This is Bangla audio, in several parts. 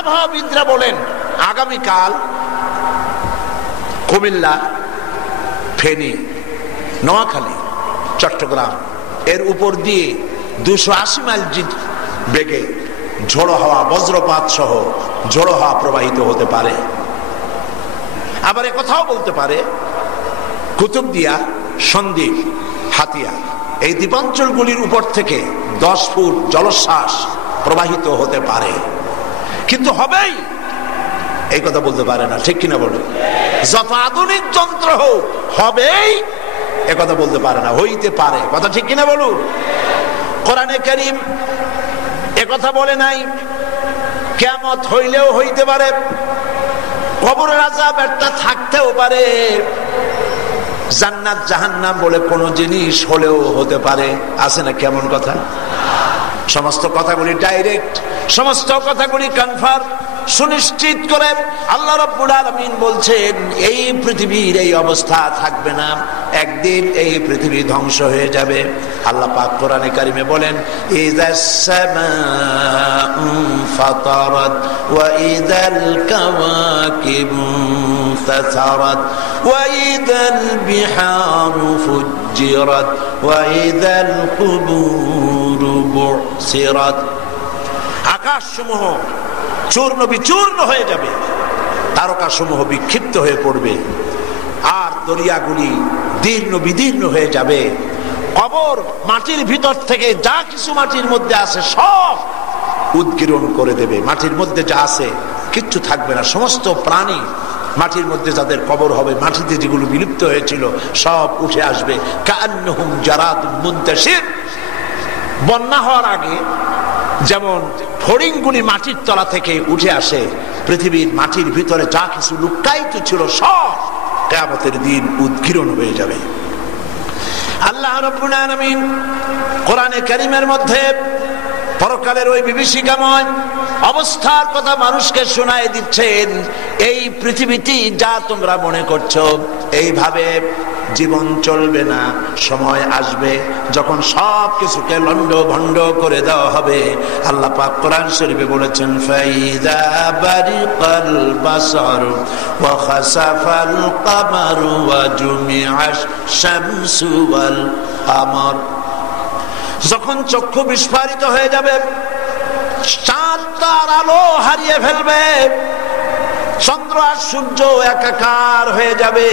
আবহাওয়াবিদরা বলেন আগামীকাল কুমিল্লা, ফেনী, নোয়াখালী, চট্টগ্রাম এর উপর দিয়ে 280 মাইল বেগে ঝোড়ো হাওয়া, বজ্রপাত সহ ঝোড়ো হাওয়া প্রবাহিত হতে পারে। আবার একথাও বলতে পারে কুতুবদিয়া, সন্দ্বীপ, হাতিয়া এই দ্বীপাঞ্চলগুলির উপর থেকে 10 ফুট জলোচ্ছ্বাস প্রবাহিত হতে পারে। কিন্তু হবেই এই কথা বলতে পারে না, ঠিক কিনা বলে? যত আধুনিক যন্ত্র হোক, হবেই এ কথা বলতে পারে না, হইতে পারে। কথা ঠিক কিনা বলুন? কোরআনে কারীম এ কথা বলে নাই কিয়ামত হইলেও হইতে পারে, কবরের আযাব একটা থাকতেও পারে, জান্নাত জাহান্নাম বলে কোন জিনিস হলেও হতে পারে। আছে না কেমন কথা? সমস্ত কথাগুলি ডাইরেক্ট, সমস্ত কথাগুলি কনফার্ম, সুনিশ্চিত করে আল্লাহ রাব্বুল আলামিন বলছেন এই পৃথিবীর এই অবস্থা থাকবে না, একদিন এই পৃথিবী ধ্বংস হয়ে যাবে। আল্লাহ পাক কোরআনে কারিমে বলেন ইযাস সামাউ ফাতারাত ওয়া ইযাল কাওয়াকিবু তাসারাত ওয়া ইযাল বিহারু ফুজ্জিরাত ওয়া ইযাল কুবুরু বুসিরাত। আকাশসমূহ চূর্ণ বিচূর্ণ হয়ে যাবে, তারকাসমূহ বিক্ষিপ্ত হয়ে পড়বে, আর দরিয়াগুলি দীর্ণ বিদীর্ণ হয়ে যাবে। কবর মাটির ভিতর থেকে যা কিছু মাটির মধ্যে আছে সব উদ্গীরণ করে দেবে। মাটির মধ্যে যা আছে কিচ্ছু থাকবে না। সমস্ত প্রাণী মাটির মধ্যে যাদের কবর হবে, মাটিতে যেগুলো বিলুপ্ত হয়েছিল সব উঠে আসবে। কাআন্নাহুম জারাদুম মুনতাশির। বন্যা হওয়ার আগে যেমন ফড়িংগুলি মাটির তলা থেকে উঠে আসে, পৃথিবীর মাটির ভিতরে যা কিছু লুকায়িত ছিল সব কিয়ামতের দিন উদ্গীরণ হয়ে যাবে। আল্লাহ রাব্বুল আলামিন কোরআনে কারীমের মধ্যে পরকালের ওই বিভীষিকাময় অবস্থার কথা মানুষকে শোনায় দিচ্ছেন। এই পৃথিবীটি যা তোমরা মনে করছো এইভাবে জীবন চলবে না। সময় আসবে যখন সব কিছুকে লন্ড ভন্ড করে দেওয়া হবে। আল্লাহ পাক কোরআন শরীফে বলেছেন ফাইদা বারিকাল বাসার ওয়া খাসাফাল কামারু ওয়া জুমিআশ শামসু ওয়াল কামার। যখন চক্ষু বিস্ফারিত হয়ে যাবে, চাঁদ তার আলো হারিয়ে ফেলবে, চন্দ্র আর সূর্য একাকার হয়ে যাবে।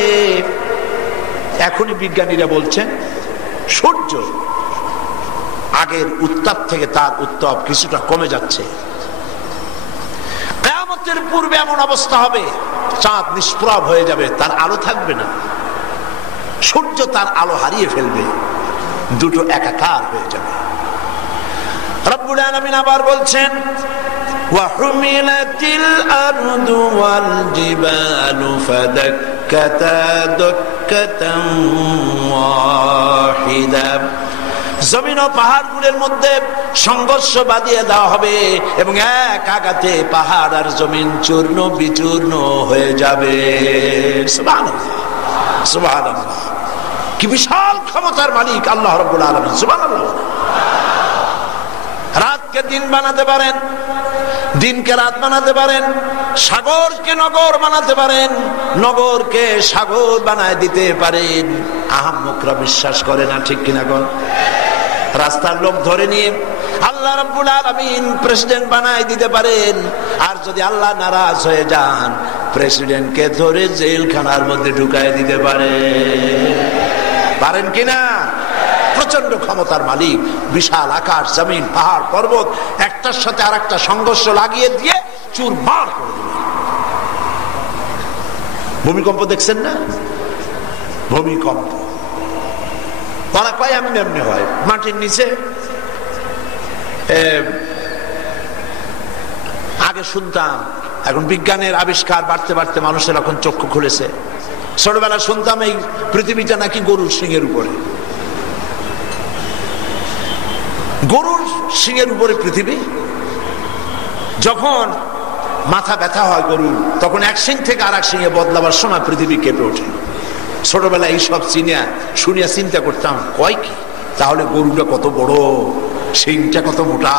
এখনই বিজ্ঞানীরা বলছেন সূর্য আগের উত্তাপ থেকে তার উত্তাপ কিছুটা কমে যাচ্ছে। কিয়ামতের পূর্বে এমন অবস্থা হবে, চাঁদ নিষ্প্রভ হয়ে যাবে, তার আলো থাকবে না, সূর্য তার আলো হারিয়ে ফেলবে, দুটো একাকার হয়ে যাবে। রব্বুল আলামিন আবার বলছেন ওয়াহুমিলাতিল আরদু ওয়াল জিবালু ফাদাক্কাতা দাক্কাতান ওয়াহিদা। জমিন ও পাহাড়গুলোর মধ্যে সংঘর্ষ বাঁধিয়ে দেওয়া হবে এবং এক আঘাতে পাহাড় আর জমিন চূর্ণ বিচূর্ণ হয়ে যাবে। সুবহানাল্লাহ, সুবহানাল্লাহ। কি বিশাল ক্ষমতার মালিক আল্লাহ রাব্বুল আলামিন। সুবহানাল্লাহ। রাতকে দিন বানাতে পারেন, দিনকে রাত বানাতে পারেন, সাগরকে নগর বানাতে পারেন, নগরকে সাগর বানায় দিতে পারেন। আহাম্মকরা বিশ্বাস করে না, ঠিক কিনা গো? রাস্তার লোক ধরে নিয়ে আল্লাহ রাব্বুল আলামিন প্রেসিডেন্ট বানায় দিতে পারেন। আর যদি আল্লাহ নারাজ হয়ে যান, প্রেসিডেন্টকে ধরে জেলখানার মধ্যে ঢুকায় দিতে পারেন কিনা? প্রচন্ড ক্ষমতার মালিক, বিশাল আকাশ জমিন পাহাড় পর্বত একটার সাথে আর একটা সংঘর্ষ লাগিয়ে দিয়ে চুরমার করে দেবে। ভূমিকম্প দেখছেন না? ভূমিকম্প তারা কয় এমনি এমনি হয়, মাটির নিচে। আগে শুনতাম, এখন বিজ্ঞানের আবিষ্কার বাড়তে বাড়তে মানুষের এখন চক্ষু খুলেছে। ছোটবেলা শুনতাম এই পৃথিবীটা নাকি গরুর সিংহের উপরে, গরুর সিংহের উপরে পৃথিবী। যখন মাথা ব্যথা হয় গরুর, তখন এক সিং থেকে আর এক সিংহে বদলাবার সময় পৃথিবী কেঁপে ওঠে। ছোটবেলায় এইসব শুনিয়া চিন্তা করতাম, কয় কি তাহলে গরুটা কত বড়, সিংটা কত মোটা।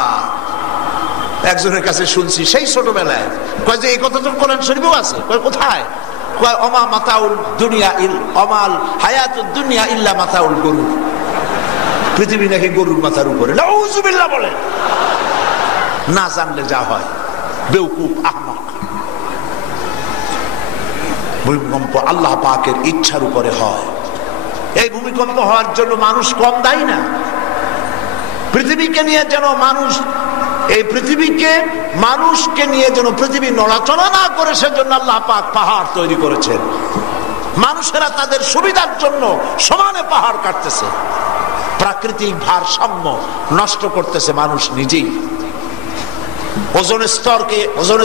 একজনের কাছে শুনছি সেই ছোটবেলায়, কয় যে এই কথা তো কোরআন শরীফেও আছে। কয় কোথায়? কয় অমা মাতাউল দুনিয়া অমাল হায়াতুদ দুনিয়া ইল্লা মাতাউল গরুর। পৃথিবী নাকি গরুর মাথার উপরে। নাউযুবিল্লাহ বলে। না জানলে যা হয়, বেউকুফ আহমক। ভূমিকম্প আল্লাহ পাকের ইচ্ছার উপরে হয়। এই ভূমিকম্প হওয়ার জন্য মানুষ কম দায়ী না। পৃথিবীকে নিয়ে যেন মানুষ, এই পৃথিবীকে মানুষকে নিয়ে যেন পৃথিবী নড়াচড়া না করে, সেজন্য আল্লাহ পাক পাহাড় তৈরি করেছেন। মানুষেরা তাদের সুবিধার জন্য সমানে পাহাড় কাটতেছে, প্রাকৃতিক ভারসাম্য নষ্ট করতেছে মানুষ নিজেই। ওজোন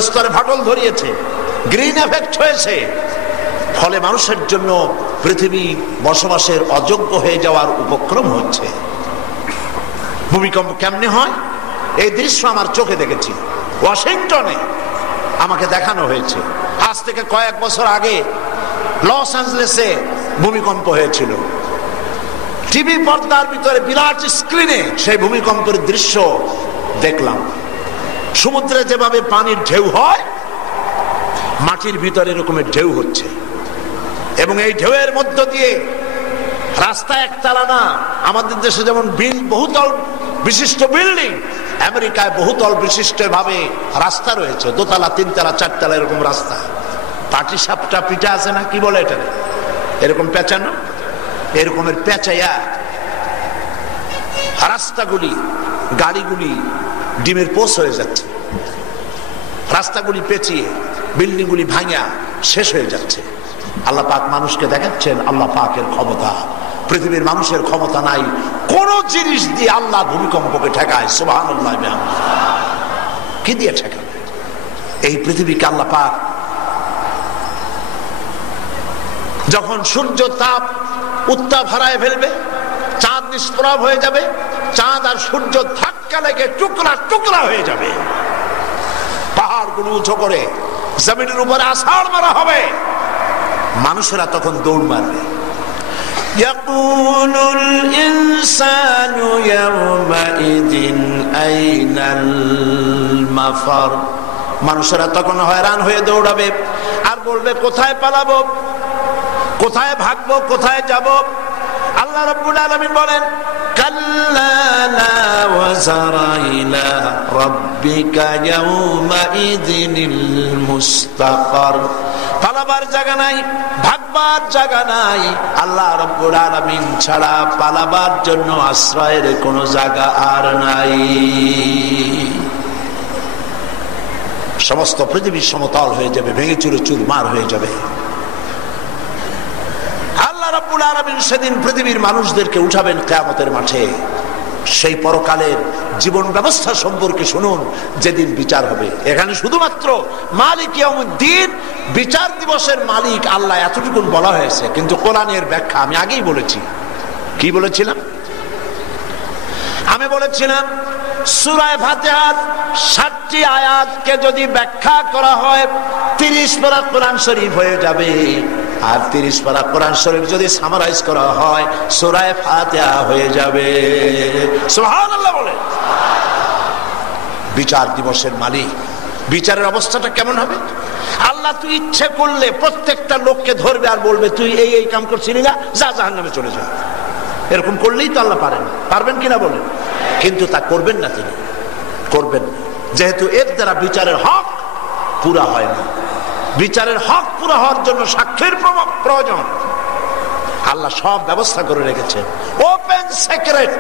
স্তরে ফাটল ধরিয়েছে, গ্রিন এফেক্ট হয়েছে, ফলে মানুষের জন্য পৃথিবী বসবাসের অযোগ্য হয়ে যাওয়ার উপক্রম হচ্ছে। ভূমিকম্প কেমনে হয় এই দৃশ্য আমার চোখে দেখেছি। ওয়াশিংটনে আমাকে দেখানো হয়েছে। আজ থেকে কয়েক বছর আগে লস অ্যাঞ্জেলেসে ভূমিকম্প হয়েছিল। টিভি পর্দার ভিতরে বিরাট স্ক্রিনে সেই ভূমিকম্পের দৃশ্য দেখলাম। সমুদ্রে যেভাবে পানির ঢেউ হয়, মাটির ভিতরে এরকমের ঢেউ হচ্ছে, এবং এই ঢেউয়ের মধ্য দিয়ে রাস্তা একতলা না। আমাদের দেশে যেমন বহুতল বিশিষ্ট বিল্ডিং, আমেরিকায় বহুতল বিশিষ্ট ভাবে রাস্তা রয়েছে, দোতলা, তিনতলা, চারতলা এরকম রাস্তা। পাটি সাপটা পিঠা আছে না, কি বলে এটা, এরকম পেঁচানো, এরকমের পেঁচাইয়া রাস্তাগুলি, গাড়িগুলি ডিমের পোষ হয়ে যাচ্ছে। রাস্তাগুলি পেঁচিয়ে বিল্ডিংগুলি ভাঙা শেষ হয়ে যাচ্ছে। আল্লাহ পাক মানুষকে দেখাচ্ছেন আল্লাহ পাকের ক্ষমতা। পৃথিবীর মানুষের ক্ষমতা নাই কোন জিনিস দিয়ে আল্লাহ ভূমিকম্পকে ঠেকায়। সুবহানাল্লাহ। কি দিয়ে ঠেকাবে? এই পৃথিবীকে আল্লাহ পাক যখন সূর্য তাপ উত্তাপ হারায় ফেলবে, চাঁদ নিষ্প্রভ হয়ে যাবে, চাঁদ আর সূর্য ধাক্কা লেগে টুকরা টুকরা হয়ে যাবে, পাহাড়গুলো উঁচু করে জমিনের উপরে আছাড় মারা হবে, মানুষেরা তখন দৌড় মারবে। ইয়াকুলুল ইনসানু ইয়াওমাইদিন আইনাল মাফার। মানুষেরা তখন হয়রান হয়ে দৌড়াবে আর বলবে কোথায় পালাবো, কোথায় ভাগবো, কোথায় যাব। আল্লাহ রাব্বুল আলামিন বলেন কাল্লা লা ওয়াজারা ইলা রাব্বিকা ইয়াওমাইদিনিল মুস্তাকার। পালাবার জায়গা নাই, ভাগবার জায়গা নাই। আল্লাহ রাব্বুল আলামিন ছাড়া পালাবার জন্য আশ্রয়ের কোনো জায়গা আর নাই। সমস্ত পৃথিবী সমতল হয়ে যাবে, ভেঙে চুরে চুরমার হয়ে যাবে। আল্লাহ রাব্বুল আলামিন সেদিন পৃথিবীর মানুষদেরকে উঠাবেন কিয়ামতের মাঠে। সেই পরকালের জীবন ব্যবস্থা সম্পর্কে শুনুন, যেদিন বিচার হবে। এখানে শুধুমাত্র মালিক ইয়াউমুদ্দিন, বিচার দিবসের মালিক আল্লাহ, এতটুকু বলা হয়েছে। কিন্তু কোরআনের ব্যাখ্যা আমি আগেই বলেছি। কি বলেছিলাম? আমি বলেছিলাম সূরা ফাতিহার 7টি আয়াতকে যদি ব্যাখ্যা করা হয় 30 পারা কোরআন শরীফ হয়ে যাবে। আর 30 পারা কোরআন শরীফ যদি সামারাইজ করা হয় সূরা ফাতিহা হয়ে যাবে। সুবহানাল্লাহ বলে। বিচার দিবসের মালিক, বিচারের অবস্থাটা কেমন হবে? আল্লাহ তুই ইচ্ছে করলে প্রত্যেকটা লোককে ধরবে আর বলবে তুই এই এই কাম করছিলি না, যা জাহান্নামে চলে যা। এরকম করলেই তো আল্লাহ পারেন। পারবেন কিনা বলেন? কিন্তু তা করবেন না, তিনি করবেন না, যেহেতু এর দ্বারা বিচারের হক পুরা হয় না। বিচারের হক পুরা হওয়ার জন্য সাক্ষীর প্রয়োজন। আল্লাহ সব ব্যবস্থা করে রেখেছেন, ওপেন সিক্রেট।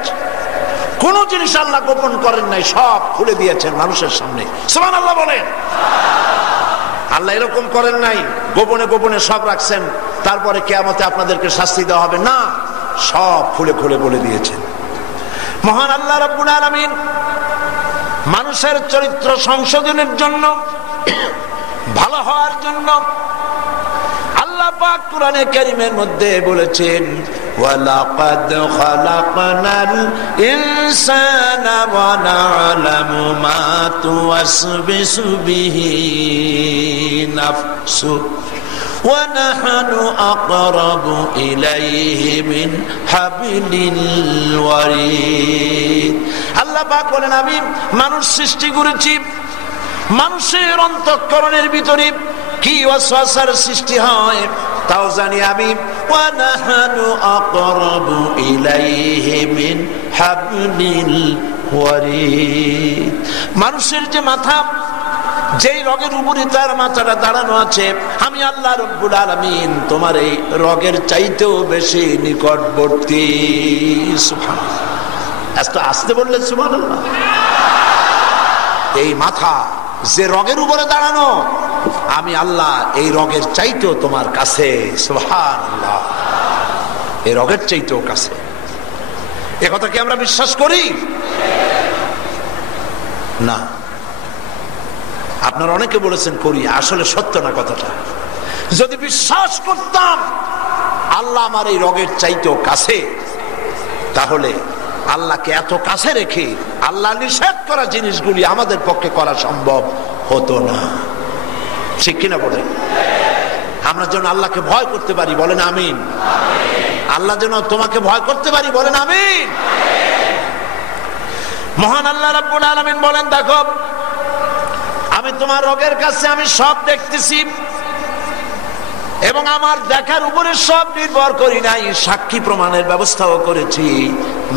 কোন জিনিস আল্লাহ গোপন করেন নাই, সব খুলে দিয়েছেন মানুষের সামনে। সুবহানাল্লাহ বলেন। আল্লাহ এরকম করেন নাই গোপনে গোপনে সব রাখছেন, তারপরে কিয়ামতে আপনাদেরকে শাস্তি দেওয়া হবে না। সব খুলে খুলে বলে দিয়েছেন। মহান আল্লাহ রাব্বুল আলামিন মানুষের চরিত্র সংশোধনের জন্য, ভালো হওয়ার জন্য আল্লাহ পাক কোরআনে কারীমের মধ্যে বলেছেন ওয়ালাকাদ খালাকনাল ইনসানা ওয়া না'লামু মা তুওয়াসবিসু বিহি নাফসু ওয়া নাহনু আকরাবু ইলাইহি মিন হাবলিল ওয়ারিদ। আল্লাহ পাক বলেন আমি মানুষ সৃষ্টি করেছি, মানুষের অন্তঃকরণের ভিতরে কি ওয়াসওয়াসার সৃষ্টি হয় তাও জানি আমি। ওয়া নাহানু আকরাবু ইলাইহি মিন হাবলিল ওয়ারিদ। মানুষের যে মাথা, যেই রগের উপরে তার মাথাটা দাঁড়ানো আছে, আমি আল্লাহ রাব্বুল আলামিন তোমার এই রগের চাইতেও বেশি নিকটবর্তী। সুবহানাল্লাহ। এত আসতে বললেন সুবহানাল্লাহ। এই মাথা যে রগের উপরে দাঁড়ানো, আমি আল্লাহ এই রগের চাইতেও তোমার কাছে। সুবহানাল্লাহ। এই রগের চাইতেও কাছে। এ কথা কি আমরা বিশ্বাস করি? না। আপনারা অনেকে বলেছেন করি, আসলে সত্য না কথাটা। যদি বিশ্বাস করতাম আল্লাহ আমার এই রগের চাইতেও কাছে, তাহলে আল্লাহকে এত কাছে রেখে আল্লাহ নিষেধ করা জিনিসগুলি আমাদের পক্ষে করা সম্ভব হতো না। ঠিক কিনা বলেন? আমরা যেন আল্লাহকে ভয় করতে পারি, বলেন আমিন। আল্লাহ যেন তোমাকে ভয় করতে পারি, বলেন আমিন। মহান আল্লাহ রাব্বুল আলামিন বলেন, দেখো আমি তোমার রগের কাছে, আমি সব দেখতেছি এবং আমার দেখার উপরে সব নির্ভর করি নাই, সাক্ষী প্রমাণের ব্যবস্থাও করেছি।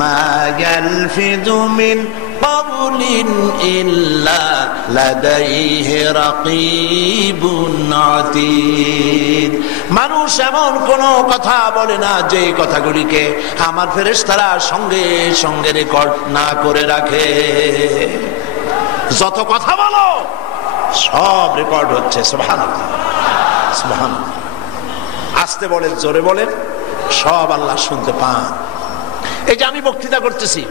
মা ইয়ালফিযু মিন কাওলিন ইল্লা লাদাইহি রাকীবুন আতীদ। মানুষ এমন কোন কথা বলে না যে কথাগুলিকে আমার ফেরেশতারা সঙ্গে সঙ্গে রেকর্ড না করে রাখে। যত কথা বলো সব রেকর্ড হচ্ছে। সুবহানাল্লাহ, সুবহানাল্লাহ। আস্তে বলেন, জোরে বলেন, সব আল্লাহ শুনতে পান। এই যে আমি বক্তৃতা করতেছি,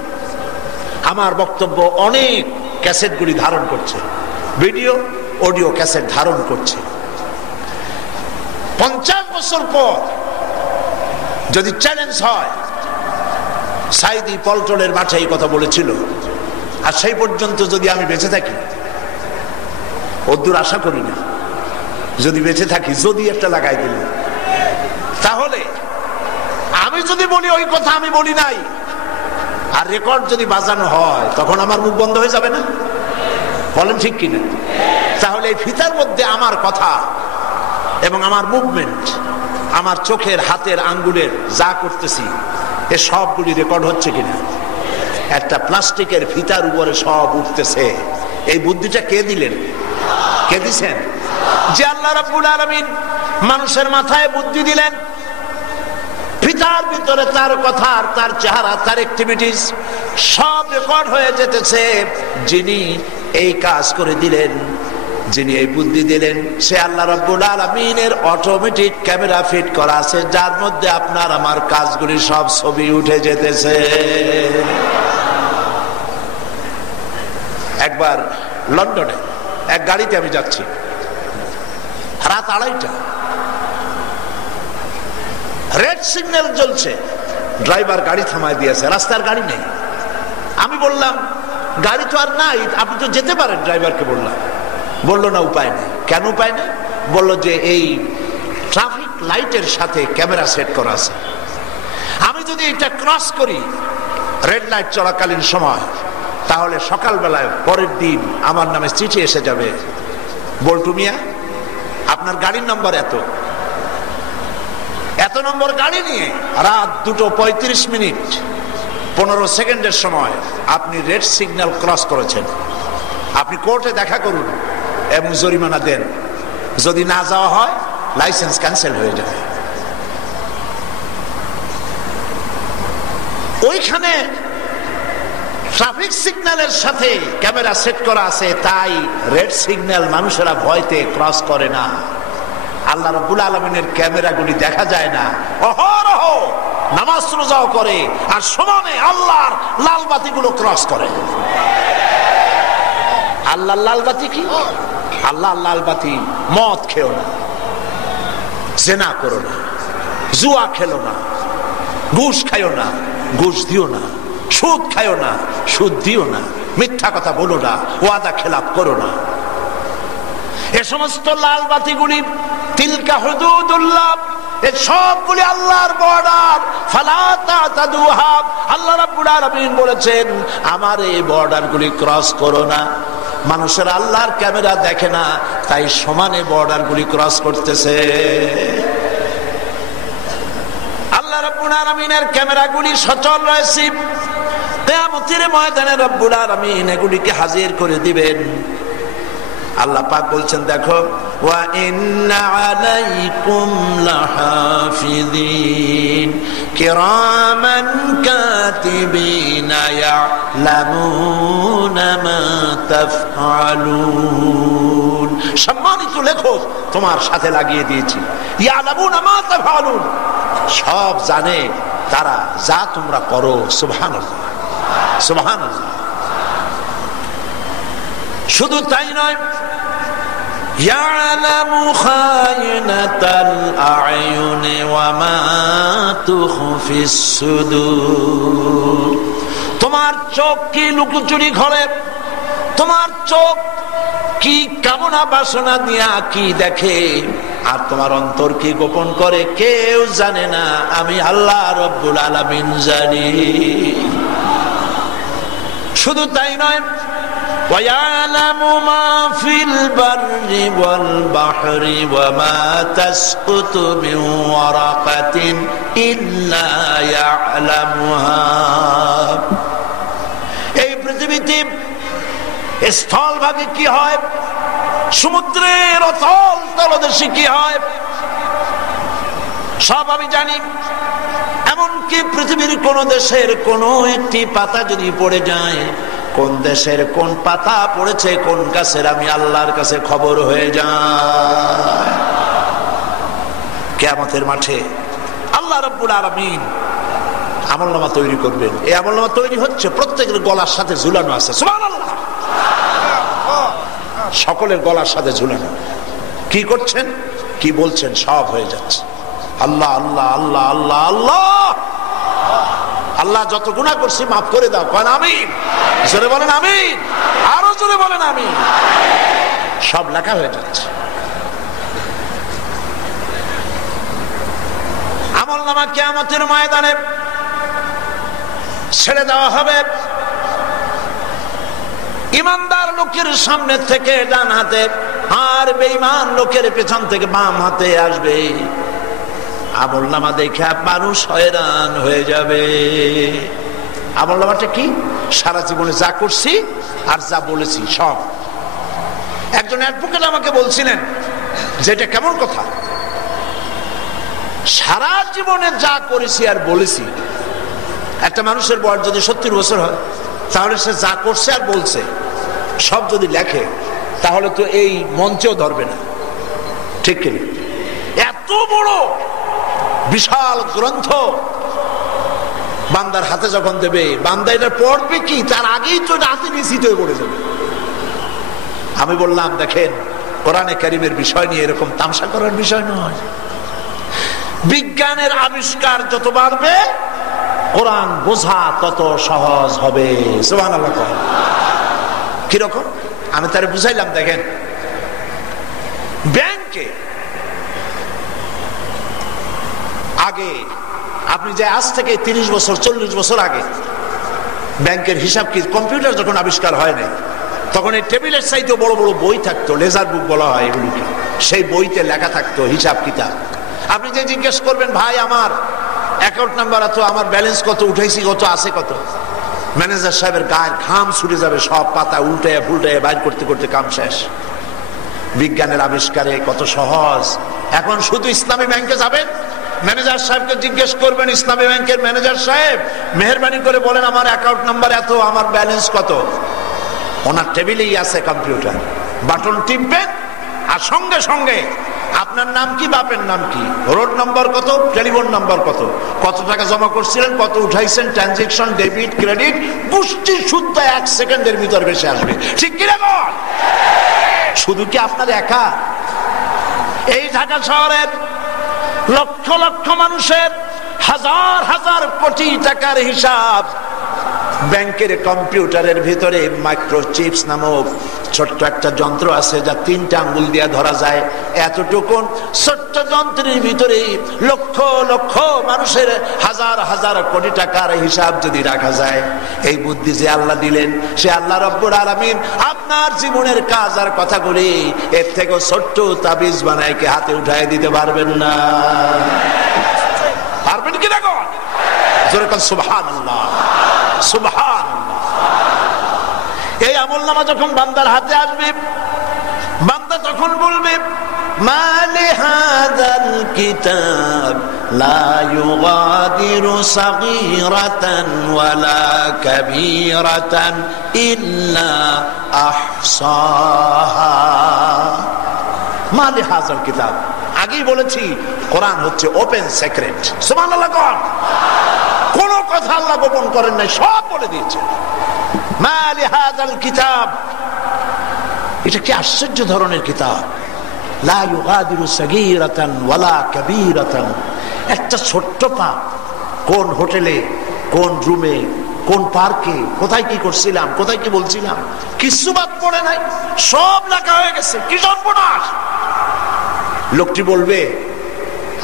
আমার বক্তব্য অনেক ক্যাসেটগুলি ধারণ করছে, ভিডিও অডিও ক্যাসেট ধারণ করছে। 50 বছর পর যদি চ্যালেঞ্জ হয়, সাইদি পল্টনের মাঠে এই কথা বলেছিল, আর সেই পর্যন্ত যদি আমি বেঁচে থাকি, অদ্দূর আশা করি না, যদি বেঁচে থাকি, যদি একটা লাগাই দিল, তাহলে আমি যদি বলি ওই কথা আমি বলি নাই, আর রেকর্ড যদি বাজানো হয়, তখন আমার মুখ বন্ধ হয়ে যাবে না? বলেন ঠিক কিনা? তাহলে এই ফিতার মধ্যে আমার কথা এবং আমার মুভমেন্ট, আমার চোখের, হাতের, আঙ্গুলের যা করতেছি, এ সবগুলি রেকর্ড হচ্ছে কিনা? একটা প্লাস্টিকের ফিতার উপরে সব উঠতেছে। এই বুদ্ধিটা কে দিলেন? কে দিছেন? যে আল্লাহ রাব্বুল আলামিন মানুষের মাথায় বুদ্ধি দিলেন। ফিতার ভিতরে তার কথা, তার চেহারা, তার অ্যাক্টিভিটিস সব রেকর্ড হয়ে যেতেছে। যিনি এই কাজ করে দিলেন, যিনি এই বুদ্ধি দিলেন, সে আল্লাহ রাব্বুল আলামিনের অটোমেটিক ক্যামেরা ফিট করা আছে, যার মধ্যে আপনার আমার কাজগুলি সব ছবি উঠে যেতেছে। একবার লন্ডনে এক গাড়িতে আমি যাচ্ছি, রাত 2:30, রেড সিগন্যাল জ্বলছে, ড্রাইভার গাড়ি থামায় দিয়েছে, রাস্তার গাড়ি নেই। আমি বললাম গাড়ি তো আর নাই, আপনি তো যেতে পারেন, ড্রাইভারকে বললাম। বললো না, উপায় নেই। কেন উপায় নেই? বললো যে এই ট্রাফিক লাইটের সাথে ক্যামেরা সেট করা আছে, আমি যদি এটা ক্রস করি রেড লাইট চলাকালীন সময়, তাহলে সকালবেলায় পরের দিন আমার নামে চিঠি এসে যাবে, বল্টু মিয়া আপনার গাড়ির নাম্বার এত নম্বর গাড়ি নিয়ে রাত 2:35 15 সেকেন্ডের সময় আপনি রেড সিগন্যাল ক্রস করেছেন। আপনি কোর্টে দেখা করুন এবং জরিমানা দেন। যদি না যাওয়া হয়, লাইসেন্স ক্যান্সেল হয়ে যাবে। ওইখানে ট্রাফিক সিগন্যালের সাথে ক্যামেরা সেট করা আছে, তাই রেড সিগন্যাল মানুষেরা ভয়তে ক্রস করে না। আল্লাহ রাব্বুল আলামিনের ক্যামেরাগুলি দেখা যায় না, অহরহ নামাজ রোজাও করে, আর সমানে আল্লাহর লাল বাতিগুলো ক্রস করে। আল্লাহর লাল বাতি কি? আল্লাহর লাল বাতি, মদ খেও না, জেনা করো না, জুয়া খেলো না, ঘুষ খাইও না, ঘুষ দিও না, সুদ খাইও না, সুদ দিও না, মিথ্যা কথা বলো না, ওয়াদা খেলাপ করো না। এ সমস্ত লাল বাতিগুলি তিলকা হুদুদুল্লাহ, এ সবগুলি আল্লাহর বর্ডার। ফালা তাতাদুহা, আল্লাহ রাব্বুল আলামিন বলেছেন আমার এই বর্ডারগুলি ক্রস করো না। মানুষের আল্লাহর ক্যামেরা দেখে না, তাই সমানে বর্ডার গুলি ক্রস করতেছে। আল্লাহ রাব্বুল আলামিনের ক্যামেরাগুলি সচল রয়েছে, কিয়ামতের ময়দানে রব্বুল আলামিন এগুলিকে হাজির করে দিবেন। আল্লাহ পাক বলছেন, দেখো, ওয়া ইন্না আলাইকুম লাহাফিযিন কিরামান কাতিবিনা ইয়ালামুনা মা তাফআলুন। সম্মানিত লেখক তোমার সাথে লাগিয়ে দিয়েছি, ইয়ালামুনা মা তাফআলুন, সব জানে তারা যা তোমরা করো। সুবহানাল্লাহ, সুবহানাল্লাহ। শুধু তাই নয়, ইয়ালামু খায়িনাতাল আ'য়ুনি ওয়া মা তুখফিস সুদুর। তোমার চোখ কি লুকোচুরি করে, তোমার চোখ কি কামনা বাসনা দিয়া কি দেখে, আর তোমার অন্তর কি গোপন করে কেউ জানে না, আমি আল্লাহ রব্বুল আলামিন জানি। শুধু তাই নয়, وَيَعْلَمُ مَا فِي الْبَرِّ وَالْبَحْرِ وَمَا تَسْقُطُ مِنْ وَرَقَةٍ إِلَّا يَعْلَمُهَا। এই পৃথিবীতে স্থলভাগে কি হয়, সমুদ্রের অতল তলদেশে কি হয়, সব আমি জানি। এমনকি পৃথিবীর কোন দেশের কোন একটি পাতা যদি পড়ে যায়, কোন দেশের কোন পাতা পড়েছে কোন গাছের, আমি আল্লাহর কাছে খবর হয়ে যায়। কিয়ামতের মাঠে আল্লাহ রাব্বুল আলামিন আমলনামা তৈরি করবেন। এই আমলনামা তৈরি হচ্ছে, প্রত্যেকের গলার সাথে ঝুলানো আছে। সুবহানাল্লাহ, সকলের গলার সাথে ঝুলানো। কি করছেন, কি বলছেন, সব হয়ে যাচ্ছে। আল্লাহ আল্লাহ আল্লাহ আল্লাহ আল্লাহ, আল্লাহ যত গুনাহ করছি মাফ করে দাও। কারণ আমিন, জোরে বলেন আমিন, আরো জোরে বলেন আমিন। সব লেখা হয়ে যাচ্ছে। আমলনামা কিয়ামতের ময়দানে ছেড়ে দেওয়া হবে। ইমানদার লোকের সামনে থেকে ডান হাতে, আর বেঈমান লোকের পেছন থেকে বাম হাতে আসবে। আমলনামা দেখে মানুষ হয়রান হয়ে যাবে। আমলনামাটা কি, সারা জীবনে যা করছি আর যা বলেছি সব। একজন অ্যাডভোকেট আমাকে বলছিলেন যে এটা কেমন কথা, সারা জীবনে যা করেছি আর বলেছি। একটা মানুষের বয়স যদি 70 বছর হয়, তাহলে সে যা করছে আর বলছে সব যদি লেখে, তাহলে তো এই মঞ্চেও ধরবে না, ঠিক কিনা? এত বড় বিশাল গ্রন্থ বান্দার হাতে যখন দেবে, বান্দা এটা পড়বে কি, তার আগেই তো হাতে নিশ্চিত হয়ে পড়ে যাবে। আমি বললাম, দেখেন, কোরআনে কারীমের বিষয় নিয়ে এরকম তামাশা করার বিষয় নয়। বিজ্ঞানের আবিষ্কার যত বাড়বে, কোরআন বোঝা তত সহজ হবে। সুবহানাল্লাহ। কিরকম আমি তারে বুঝাইলাম, দেখেন, ব্যাংকে আগে আপনি যে আজ থেকে 30 বছর 40 বছর আগে ব্যাংকের হিসাব কি, কম্পিউটার যখন আবিষ্কার হয় নাই, তখন এই টেবিলের চাইতে বড় বড় বই থাকতো, লেজার বুক বলা হয় এগুলিকে। সেই বইতে লেখা থাকতো হিসাব কিতাব। আপনি যে জিজ্ঞেস করবেন, ভাই আমার অ্যাকাউন্ট নাম্বার এত, আমার ব্যালেন্স কত, উঠাইছি কত, আছে কত, ম্যানেজার সাহেবের গায়ের ঘাম ছুটে যাবে, সব পাতা উল্টায় ফুলটায় বাইর করতে করতে কাম শেষ। বিজ্ঞানের আবিষ্কারে কত সহজ। এখন শুধু ইসলামী ব্যাংকে যাবেন, ম্যানেজার সাহেবকে জিজ্ঞেস করবেন, ইসলামী ব্যাংকের ম্যানেজার সাহেব মেহেরবানি করে বলেন আমার অ্যাকাউন্ট নাম্বার এত, আমার ব্যালেন্স কত। ওনার টেবিলেই আছে কম্পিউটার, বাটন টিপবেন আর সঙ্গে সঙ্গে আপনার নাম কি, বাপের নাম কি, রোড নাম্বার কত, টেলিফোন নাম্বার কত, কত টাকা জমা করছিলেন, কত উঠাইছেন, ট্রানজেকশন, ডেবিট, ক্রেডিট, পুষ্টি শুদ্ধ 1 সেকেন্ডের ভিতর বেশি আসবে, ঠিক কিনা বল? শুধু কি আপনার একা? এই ঢাকা শহরের লক্ষ লক্ষ মানুষের হাজার হাজার কোটি টাকার হিসাব ব্যাংকের কম্পিউটারের ভিতরে মাইক্রোচিপস নামক ছোট্ট একটা যন্ত্র আছে যা 3টা আঙ্গুল দিয়ে ধরা যায়, এতটুকু ছোট্ট যন্ত্রের ভিতরে লক্ষ লক্ষ মানুষের হাজার হাজার কোটি টাকার হিসাব যদি রাখা যায়, এই বুদ্ধি যে আল্লাহ দিলেন, সে আল্লাহ রাব্বুল আলামিন আপনার জীবনের কাজ আর কথাগুলি এর থেকে ছোট্ট তাবিজ বানায় কি হাতে উঠায় দিতে পারবেন না? পারবেন কি না? জোরে বলেন সুবহানাল্লাহ, সুবহানাল্লাহ। এই আমলনামা যখন বান্দার হাতে আসবে, বান্দা তখন বলবে মা লিহাযাল কিতাব লা ইউগাদিরু সাগীরাতান ওয়ালা কাবীরাতান ইল্লা আহসাহা। মা লিহাযাল কিতাব, আগেই বলেছি কোরআন হচ্ছে ওপেন সিক্রেট। সুবহানাল্লাহ। কোন কথা আল্লাহ গোপন করেন নাই, সব বলে দিয়েছে। মা লিহাযাল কিতাব, এটা কি আশ্চর্য ধরনের কিতাব। লা ইউগাদিরু সাগীরাতান ওয়ালা কাবীরাতান, একটা ছোট্ট পাপ, কোন হোটেলে, কোন রুমে, কোন পার্কে, কোথায় কি করছিলাম, কোথায় কি বলছিলাম, কিছু বাদ পড়ে নাই, সব লেখা হয়ে গেছে। কি সর্বনাশ! লোকটি বলবে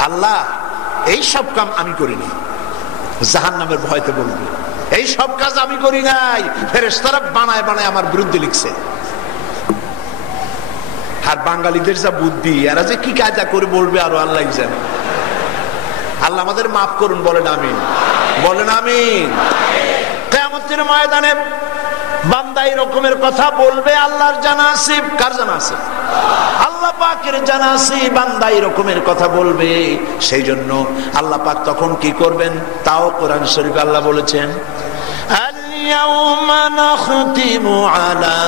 আল্লাহ এই সব কাম আমি করিনি, জাহান্নামের ভয়তে বলবে এই সব কাজ আমি করি নাই, ফেরেশতারা বানায় বানায় আমার বিরুদ্ধে লিখছে। আর বাঙালিদের যা বুদ্ধি, এরা যে কি কায়দা করে বলবে আরো আল্লাহ জানে। আল্লাহ আমাদের মাফ করুন, বলেন আমিন, বলেন আমিন। কিয়ামতের ময়দানে বান্দা এই রকমের কথা বলবে, আল্লাহর জানা আছে। কার জানা আছে? আল্লাহ পাকের জানা আছে বান্দা এই রকমের কথা বলবে। সেই জন্য আল্লাহ পাক তখন কি করবেন, তাও কোরআন শরীফে আল্লাহ বলেছেন اليوم نختم على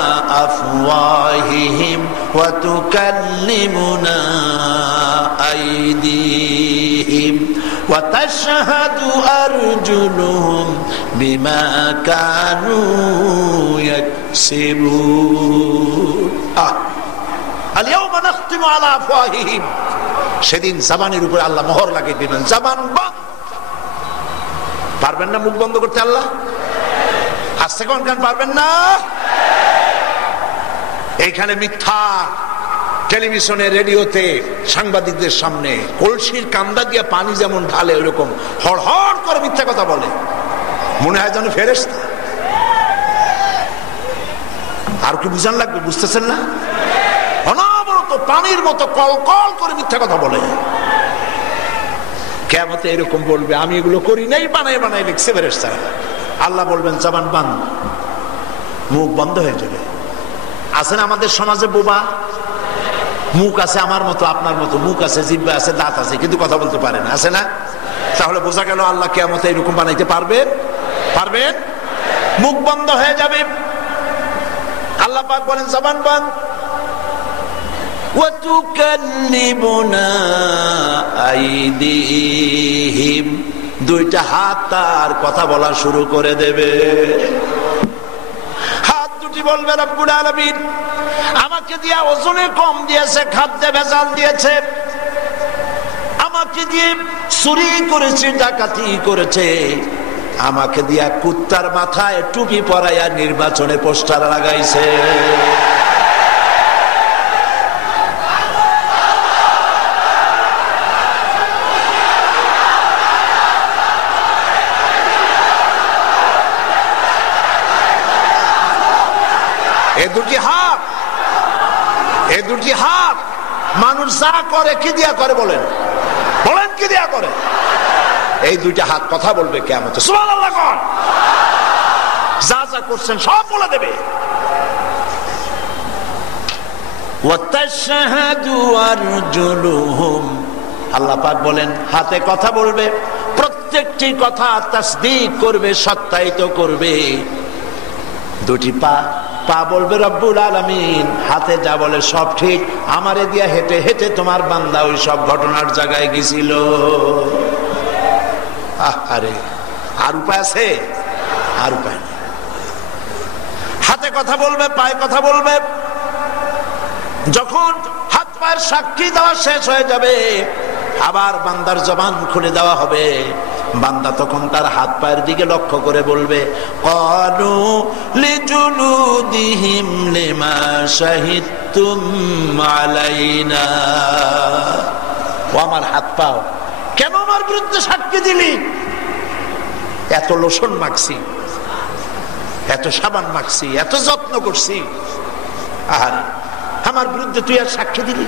أفواههم وتكلمنا أيديهم وتشهد أرجلهم بما كانوا يكسبون اليوم نختم على أفواههم, সেদিন জবানের উপর আল্লাহ মোহর লাগিয়ে দিবেন, জবান বন্ধ। পারবেন না মুখ বন্ধ করতে আল্লাহ? আজকে কোন গান পারবেন না? এইখানে মিথ্যা টেলিভিশনে, রেডিওতে, সাংবাদিকদের সামনে কলসির কান্দা দিয়ে পানি যেমন ঢালে, ওইরকম হড় হড় করে মিথ্যা কথা বলে, মনে হয় যেন ফেরেশতা। আর কি বুঝান লাগবে? বুঝতেছেন না? অনবরত পানির মতো কল কল করে মিথ্যা কথা বলে। কিয়ামতে এরকম বলবে আমি এগুলো করি নাই, বানায় বানায় লিখছে ফেরেশতারা। আল্লাহ বলবেন জবান বন্ধ, মুখ বন্ধ হয়ে যাবে। আছেন আমাদের সমাজে বোবা, মুখ আছে আমার মতো, আপনার মতো, মুখ আছে, জিহ্বা আছে, দাঁত আছে, কিন্তু কথা বলতে পারে না, আছে না? তাহলে বোঝা গেল আল্লাহ কিয়ামতে এরকম বানাইতে পারবেন? পারবেন? মুখ বন্ধ হয়ে যাবে। আল্লাহ পাক বলেন জবান বন্ধ। وَتُكَلِّمُنَا أَيْدِيهِمْ, দুইটা হাত তার কথা বলা শুরু করে দেবে। হাত দুটি বলবে রব্বুল আলামিন আমাকে দিয়া ওজনে কম দিয়েছে, খাদ্যে ভেজাল দিয়েছে, আমাকে দিয়ে চুরি করেছে, ডাকাতি করেছে, আমাকে দিয়া কুত্তার মাথায় টুপি পরাইয়া নির্বাচনে পোস্টার লাগাইছে। এ দুটি হাত মানুষ যা করে কি দিয়া করে? বলেন বলেন, কি দিয়া করে? এই দুইটা হাত কথা বলবে কিয়ামতে। সুবহানাল্লাহ। কোন যা যা করছেন সব বলে দেবে। ওয়াতাশহাদু আরজুলুহুম, আল্লাহ পাক বলেন হাতে কথা বলবে, প্রত্যেকটি কথা তাসদীক করবে, সত্যায়িত করবে। দুটি পা, পা বলবে রব্বুল আলামিন হাতে যা বলে সব ঠিক, আমারে দিয়া হেঁটে হেঁটে তোমার বান্দা ওই সব ঘটনার জায়গায় গেছিল। আরে আর উপায় আছে? আর উপায় নেই। হাতে কথা বলবে, পায়ে কথা বলবে। যখন হাত পায়ের সাক্ষী দেওয়া শেষ হয়ে যাবে, আবার বান্দার জবান খুলে দেওয়া হবে। বান্দা তখন তার হাত পায়ের দিকে লক্ষ্য করে বলবে, ক্বালু লিজুলুদিহিম লিমা শাহিদতুম আলাইনা। ও আমার হাত পাও, কেন আমার বিরুদ্ধে সাক্ষী দিলি? এত লোশন মাখছি, এত সাবান মাখছি, এত যত্ন করছি, আর আমার বিরুদ্ধে তুই আর সাক্ষী দিলি?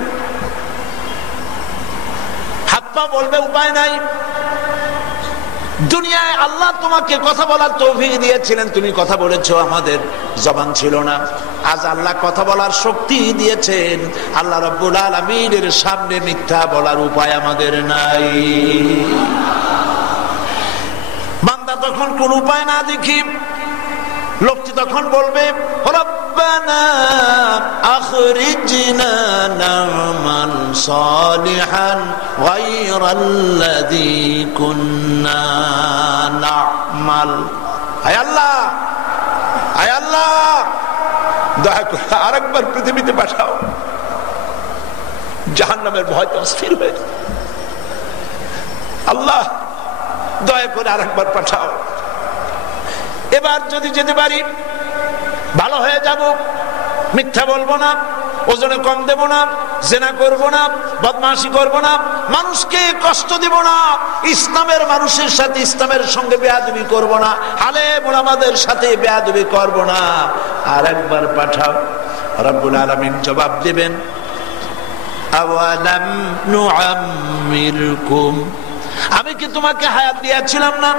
হাত পা বলবে উপায় নাই, দুনিয়ায় আল্লাহ তোমাকে কথা বলার তৌফিক দিয়েছিলেন, তুমি কথা বলেছো, আমাদের জবান ছিল না। আজ আল্লাহ কথা বলার শক্তি দিয়েছেন, আল্লাহ রাব্বুল আলামিনের সামনে মিথ্যা বলার উপায় আমাদের নাই। বান্দা তখন কোন উপায় না দেখি লোকটি তখন বলবে, রব্বানা আখরিজনা না'মাল সালিহান গায়রাল্লাযী কুন্না না'মাল। আয় আল্লাহ, আয় আল্লাহ, দয়া করে আরেকবার পৃথিবীতে পাঠাও। জাহান্নামের ভয়তে অস্থির হয়ে, আল্লাহ দয়া করে আরেকবার পাঠাও। এবার যদি যেতে পারি ভালো হয়ে যাব, মিথ্যা বলবো না, ওজনে কম দেব না, জেনা করব না, বদমাশি করব না, মানুষকে কষ্ট দিব না, ইসলামের মানুষের সাথে ইসলামের সঙ্গে বেয়াদবি করব না, আলেম ওলামাদের সাথে বেয়াদবি করব না, আর একবার পাঠাও। রব্বুল আলামিন জবাব দিবেন, আওয়ালাম নুআম্মিরকুম, আমি কি তোমাকে হায়াত দিয়েছিলাম না?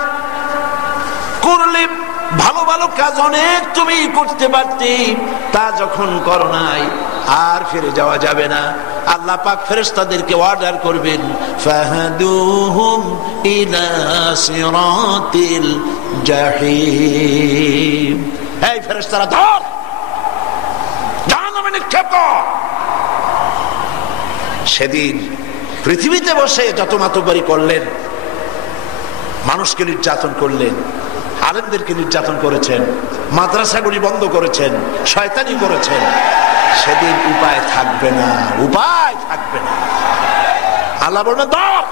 করলে ভালো ভালো কাজ অনেক তুমি করতে পারতে, তা যখন করো নাই আর ফিরে যাওয়া যাবে না। আল্লাহ পাক ফেরেশতাদেরকে অর্ডার করবেন, ফাহাদুহুম ইলা সিরাতিল জাহিম। এই ফেরেশতারা ধর, জাহান্নামে নিক্ষেপ কর। সেদিন পৃথিবীতে বসে যত মাতব্বরি করলেন, মানুষকে নির্যাতন করলেন, আলেমদেরকে নির্যাতন করেছেন, মাদ্রাসাগুলি বন্ধ করেছেন, শয়তানি করেছেন, সেদিন উপায় থাকবে না, উপায় থাকবে না। আল্লাহ বলবেন ধর।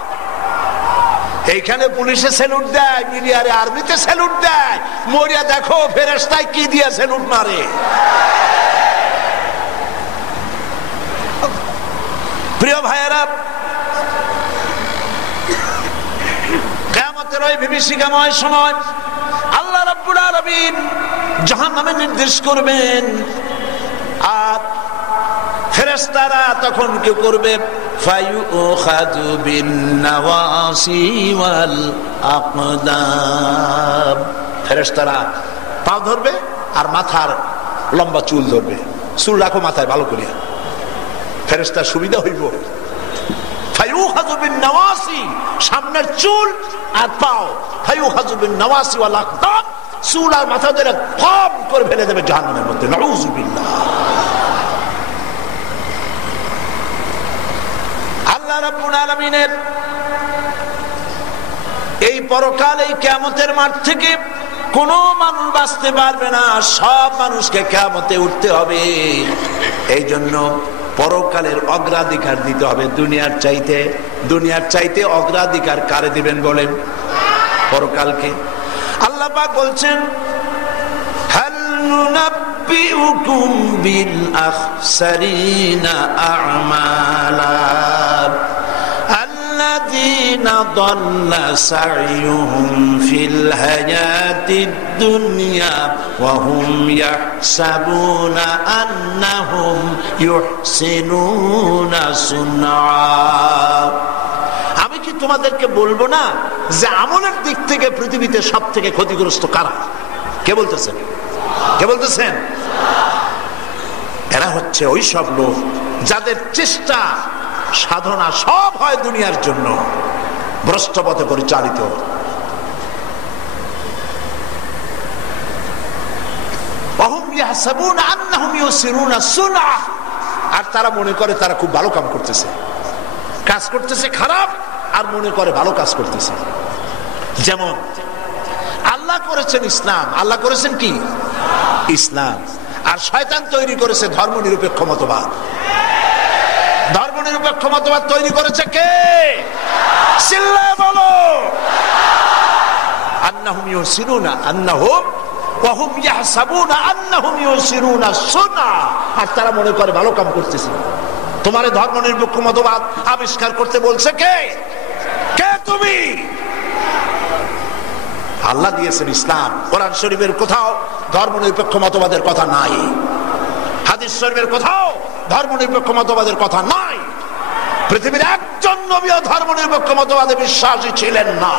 এইখানে পুলিশে স্যালুট দেয়, মিলিয়ারে আর্মিতে স্যালুট দেয়, মরিয়া দেখো ফেরেশতায় কি দিয়ে স্যালুট মারে। প্রিয় ভাইয়েরা, কিয়ামতের ওই বিভীষিকাময় সময় আল্লাহ রাব্বুল আলামিন জাহান্নামে নির্দেশ করবেন, আর ফেরেশতারা তখন কি করবে? ফায়ুখাযু বিন-নাওয়াসি ওয়াল আকদাম। ফেরেশতারা পা ধরবে আর মাথার লম্বা চুল ধরবে। চুল রাখো মাথায় ভালো করিয়া, ফেরেশতার সুবিধা হইব। ফায়ুখাযু বিন-নাওয়াসি, সামনের চুল আর পাও, ফায়ুখাযু বিন-নাওয়াসি ওয়াল আকদাম, চুল আর মাথা ধরে ফম করে ফেলে দেবে জাহান্নামের মধ্যে। নাউযুবিল্লাহ। আল্লাহ রাব্বুল আলামিনের এই পরকাল, এই কিয়ামতের মাঠ থেকে কোন মানুষ বাঁচতে পারবে না, সব মানুষকে কিয়ামতে উঠতে হবে। এই জন্য পরকালের অগ্রাধিকার দিতে হবে দুনিয়ার চাইতে। দুনিয়ার চাইতে অগ্রাধিকার কারে দিবেন বলেন? পরকালকে। আল্লাহ পাক বলছেন, হাল নুনাব্বিউকুম বিল আখসারিনা আমালা الذين ضل سعيهم في الحياة الدنيا وهم يحسبون أنهم يحسنون صنعا। আমি কি তোমাদেরকে বলবো না যে আমলের দিক থেকে পৃথিবীতে সব থেকে ক্ষতিগ্রস্ত কারা? কে বলতেছেন? কে বলতেছেন? এরা হচ্ছে ওই সব লোক যাদের চেষ্টা সাধনা সব হয় দুনিয়ার জন্য, ভ্রষ্ট পথে পরিচালিত। আর তারা মনে করে তারা খুব ভালো কাম করতেছে, কাজ করতেছে খারাপ আর মনে করে ভালো কাজ করতেছে। যেমন আল্লাহ করেছেন ইসলাম, আল্লাহ করেছেন কি? ইসলাম। আর শয়তান তৈরি করেছে ধর্ম নিরপেক্ষ মতবাদ। ধর্ম নিরপেক্ষ মতবাদ তৈরি করেছে কে? চিল্লায়ে বলো। আন্নাহুম ইউসিরুনা আন্নাহুম ওয়া হুম ইয়াহসাবুনা আন্নাহুম ইউসিরুনা সুনা, আর তারা মনে করে ভালো কাম করতেছে। তোমার ধর্মনিরপেক্ষ মতবাদ আবিষ্কার করতে বলছে কে? কে তুমি? আল্লাহ দিয়েছেন ইসলাম। কোরআন শরীফের কোথাও ধর্মনিরপেক্ষ মতবাদের কথা নাই, হাদিস শরীফের কোথাও ধর্মনিরপেক্ষ মতবাদের কথা নাই। পৃথিবীর একজন নবীও ধর্মনিরপেক্ষ মতবাদে বিশ্বাসী ছিলেন না,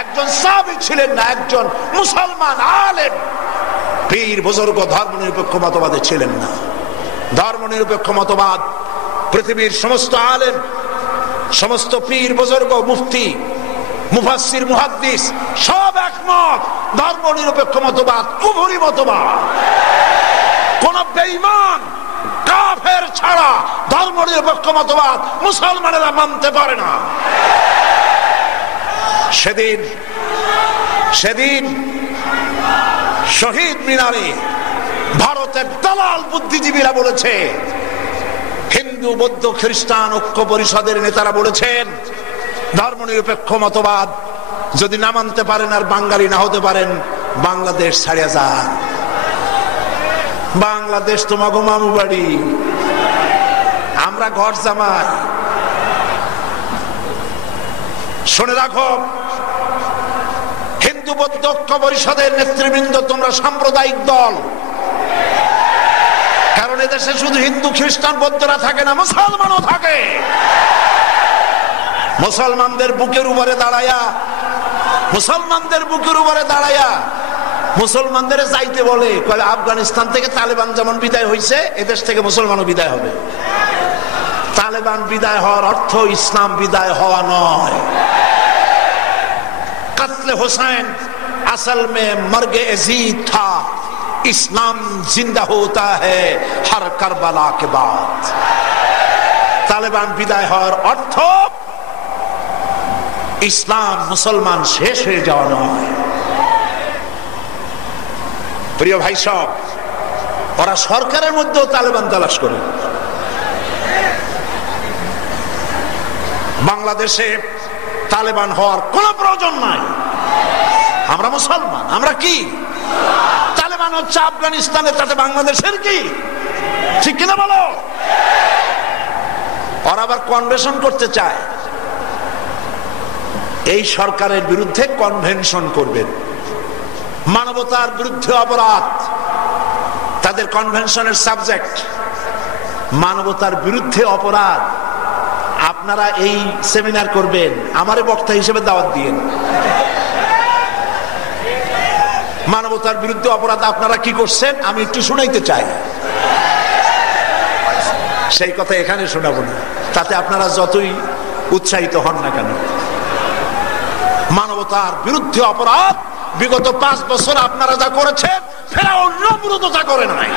একজন সাহাবী ছিলেন না, একজন মুসলমান আলেম পীর বুজুর্গ ধর্মনিরপেক্ষ মতবাদে ছিলেন না। ধর্মনিরপেক্ষ মতবাদ পৃথিবীর সমস্ত আলেম, সমস্ত পীর বুজুর্গ, মুফতি, মুফাসসির, মুহাদ্দিস সব একমত। ধর্মনিরপেক্ষ মতবাদ কুফরি মতবাদ। কোন বেঈমান কাফের ছাড়া ধর্মনিরপেক্ষ মতবাদ মুসলমানেরা মানতে পারে না। সেদিন শহীদ মিনারে ভারতের দালাল বুদ্ধিজীবীরা বলেছে, হিন্দু বৌদ্ধ খ্রিস্টান ঐক্য পরিষদের নেতারা বলেছেন, ধর্মনিরপেক্ষ মতবাদ যদি না মানতে পারেন আর বাঙালি না হতে পারেন, বাংলাদেশ ছাড়িয়া যান। বাংলাদেশ তোমাগো মামু বাড়ি, আমরা ঘর জামাই। শুনে রাখো, হিন্দু বৌদ্ধ ঐক্য পরিষদের নেতৃবৃন্দ তোমরা সাম্প্রদায়িক দল। কারণ এদেশে শুধু হিন্দু খ্রিস্টান বৌদ্ধরা থাকে না, মুসলমানও থাকে। মুসলমানদের বুকের উপরে দাঁড়ায়া মুসলমানদের যাইতে বলে, আফগানিস্তান থেকে তালেবান যেমন বিদায় হয়েছে, এদেশ থেকে মুসলমানও বিদায় হবে। তালেবান বিদায় হওয়ার অর্থ ইসলাম বিদায় হওয়া নয়। কতলে হুসैन असल में मर्गे अजीज था, इस्लाम जिंदा होता है हर करबला के बाद। तालिबान বিদায় হওয়ার অর্থ ইসলাম মুসলমান শেষ হয়ে যাওয়া নয়। প্রিয় ভাই সব, ওরা সরকারের মধ্যেও তালেবান তালাশ করে। বাংলাদেশে তালেবান হওয়ার কোন প্রয়োজন নাই। আমরা মুসলমান, আমরা কি? তালেবান হচ্ছে আফগানিস্তানের, তাতে বাংলাদেশের কি? ঠিক কিনা বলো? ওরা আবার কনভেনশন করতে চায়, এই সরকারের বিরুদ্ধে কনভেনশন করবেন। মানবতার বিরুদ্ধে অপরাধ তাদের কনভেনশনের সাবজেক্ট। মানবতার বিরুদ্ধে অপরাধ। আপনারা এই সেমিনার করবেন, আমারে বক্তা হিসেবে দাওয়াত দিয়েন। মানবতার বিরুদ্ধে অপরাধ আপনারা কি করছেন আমি একটু শুনাইতে চাই। সেই কথা এখানে শোনাবো না, তাতে আপনারা যতই উৎসাহিত হন না কেন। মানবতার বিরুদ্ধে অপরাধ বিগত 5 বছর আপনারা যা করেছেন, ফেরাউন নমরুদ তা করে নাই।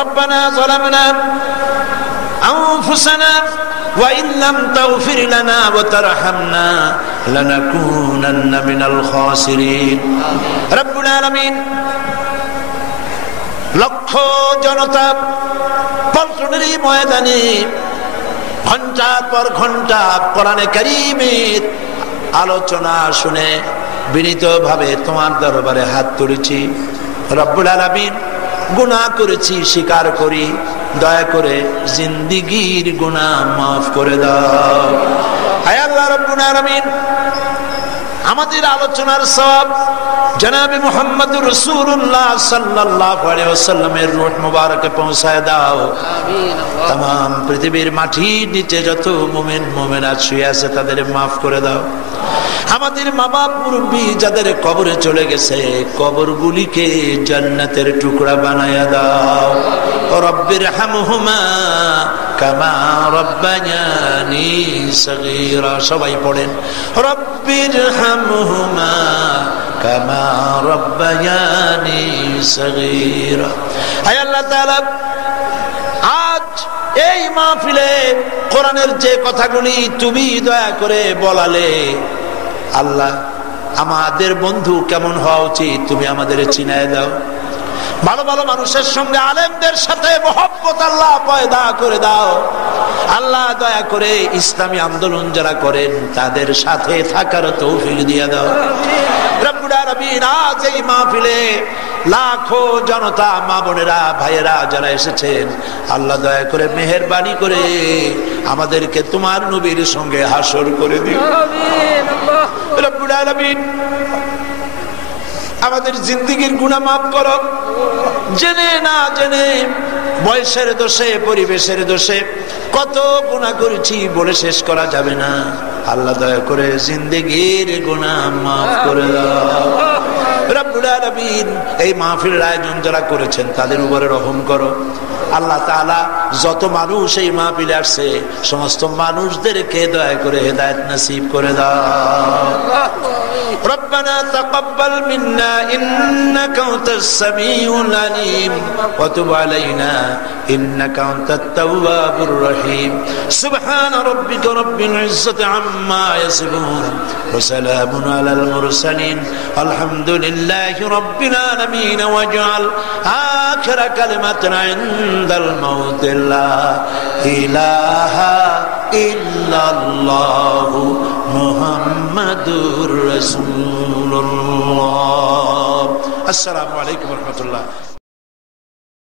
ربنا ظلمنا أنفسنا وإن لم تغفر لنا وترحمنا لنكونن من الخاسرين رب العالمين। লক্ষ জনতা পল্টনের ময়দানে ঘন্টার পর ঘন্টা কোরআনে কারীমের আলোচনা শুনে বিনীতভাবে তোমার দরবারে হাত তুলেছি। রব্বুল আলামিন, গুনাহ করেছি স্বীকার করি, দয়া করে জিন্দেগীর গুনাহ মাফ করে দাও। হে আল্লাহ রব্বুল আলামিন, আমাদের আলোচনার সব জনাবে মুহাম্মদুর রাসূলুল্লাহ সাল্লাল্লাহু আলাইহি ওয়াসাল্লামের রূহ মুবারকে পৌঁছায় দাও। আমিন। तमाम পৃথিবীর মাটির নিচে যত মুমিন মুমিনাত শুয়ে আছে তাদের মাফ করে দাও। আমাদের মা বাপ মুরব্বি যাদের কবরে চলে গেছে, কবরগুলিকে জান্নাতের টুকরা বানায়া দাও। রব্বির হামহুমা কামা রব্বায়ানি সগীরা। সবাই পড়েন, রব্বির হামহুমা কামা রব্বায়ানি সগীরা। হে আল্লাহ তাআলা, আজ এই মাহফিলে কোরআনের যে কথাগুলি তুমি দয়া করে বলালে, আল্লাহ আমাদের বন্ধু কেমন হওয়া উচিত তুমি আমাদের চিনায় দাও। ভালো ভালো মানুষের সঙ্গে আলেমদের সাথে মহব্বত আল্লাহ পয়দা করে দাও আল্লাহ। দয়া করে ইসলামী আন্দোলন যারা করেন তাদের সাথে থাকার তৌফিক দিয়ে দাও রব্বুল আলামিন। আজ এই মাহফিলে লাখো জনতা, মা বোনেরা, ভাইয়েরা যারা এসেছেন, আল্লাহ দয়া করে মেহেরবানি করে আমাদেরকে তোমার নবীর সঙ্গে হাসর করে দিও রব্বুল আলামিন। আমাদের জিন্দেগীর গুনাহ মাফ করো, জেনে না জেনে, বয়সের দোষে, পরিবেশের দোষে কত গুনাহ করেছি বলে শেষ করা যাবে না। আল্লাহ দয়া করে জিন্দেগীর গুনাহ মাফ করে দাও রব্বুল আলামিন। এই মাহফিলের আয়োজন যারা করেছেন তাদের উপরে রহম করো আল্লাহ তাআলা। যত মানুষ এই মাহফিলে আসছে সমস্ত মানুষদেরকে দয়া করে হেদায়েত নসিব করে দাও। রব্বানা তাকাব্বাল মিন্না ইন্নাকা আনতাস সামিউল আলিম ওয়া তুব আলাইনা ইন্নাকা আনতাত তাওয়াবুর রহিম। সুবহানা রাব্বিকা রাব্বিল ইজ্জাতি আম্মা ইয়াসিফুন ওয়া সালামুন আলাল মুরসালিন আলহামদুলিল্লাহি রাব্বিল আলামিন। ওয়াজআল আখিরা কালিমাতিনা ইনদাল মাউত লা ইলাহা ইল্লাল্লাহু মুহাম্মাদুর রাসূলুল্লাহ। আসসালামু আলাইকুম ওয়া রাহমাতুল্লাহ।